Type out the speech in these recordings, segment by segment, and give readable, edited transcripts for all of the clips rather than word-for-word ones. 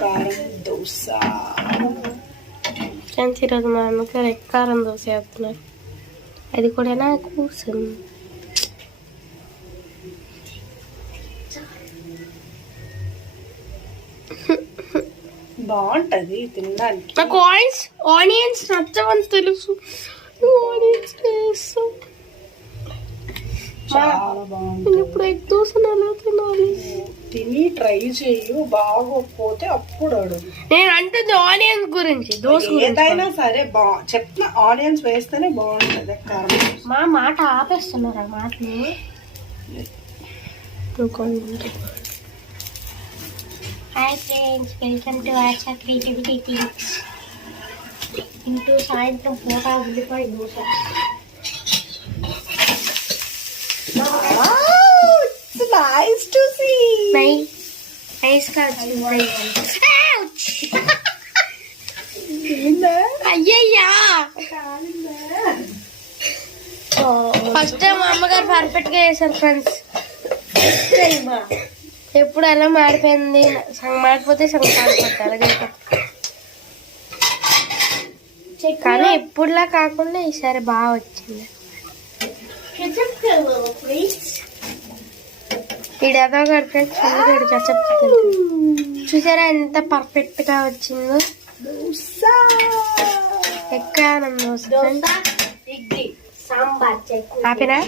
కారం దోశ ఫ్రెండ్స్, ఈరోజు మా అమ్మగారు కారం దోశ వేస్తున్నారు. అది కూడా నా కోసం. బాగుంటది తినడానికి. నాకు ఆనియన్స్ నచ్చవని తెలుసు. ఆనియన్స్ వేస్తాం. చాలా బాగుంటుంది. ఇప్పుడు ఎగ్ దోశ ఎలా తినాలి? తిని ట్రై చేయు, బాగోకపోతే అప్పుడు అడుగు. నేను అంటుంది ఆనియన్స్ గురించి, దోశ ఏదైనా సరే చెప్తున్నా, ఆనియన్స్ వేస్తేనే బాగుంటది కారం. మా మాట ఆపేస్తున్నారు ఆ మాటలు. Hi friends, welcome to ASHA creativity things. Into సాయంత్రం పూట ఉల్లిపాయ dosa. Nice to see. Nice కాదు. అయ్యయ్యా, ఫస్ట్ టైం మా అమ్మగారు పర్ఫెక్ట్ గా వేసారు ఫ్రెండ్స్. ఎప్పుడు అలా మాడిపోయింది, సగం మాడిపోతే సగం మాడిపోతుంది, అలాగే. కానీ ఎప్పుడులా కాకుండా ఈసారి బాగా వచ్చింది. ఇడేదో చెప్తాను, చూసారా ఎంత పర్ఫెక్ట్ గా వచ్చిందో. ఎక్కానం ఆపినా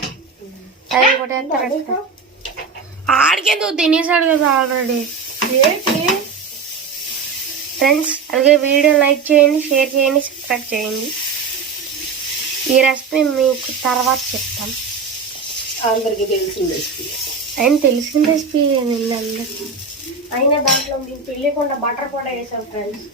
అది కూడా ఆడికెందుకు తినేసాడు కదా ఆల్రెడీ. ఫ్రెండ్స్, అలాగే వీడియో లైక్ చేయండి, షేర్ చేయండి, సబ్స్క్రైబ్ చేయండి. ఈ రెసిపీ మీకు తర్వాత చెప్తాం. అందరికి తెలిసిన రెసిపీ. తెలిసిన రెసిపీ ఏమింది అందరికి. అయినా దాంట్లో మేము తెలియకుండా బటర్ కూడా వేసాం ఫ్రెండ్స్.